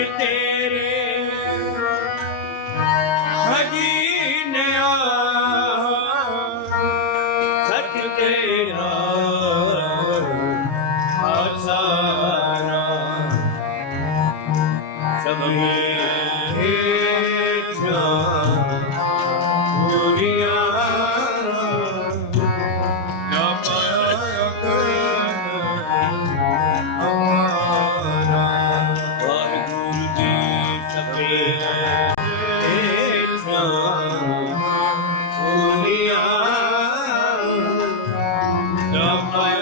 ਸੱਚ Namaya.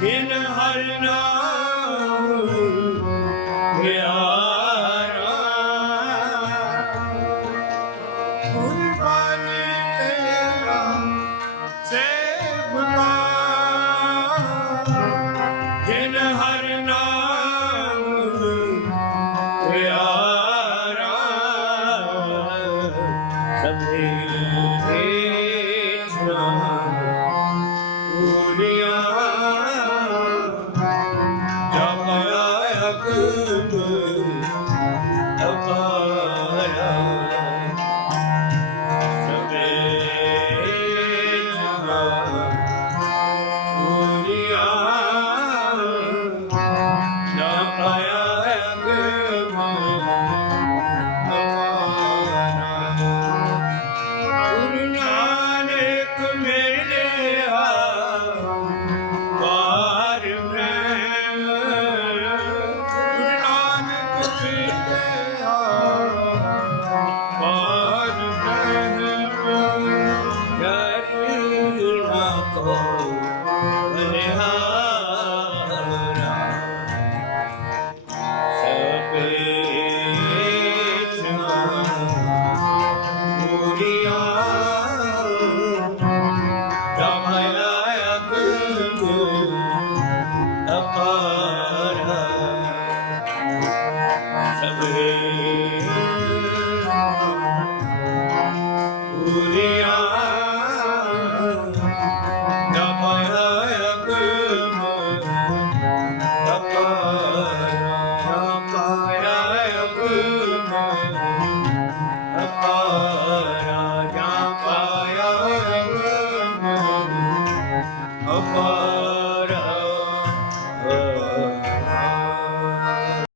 ਬਿਨ ਹਰ ਨਾਮ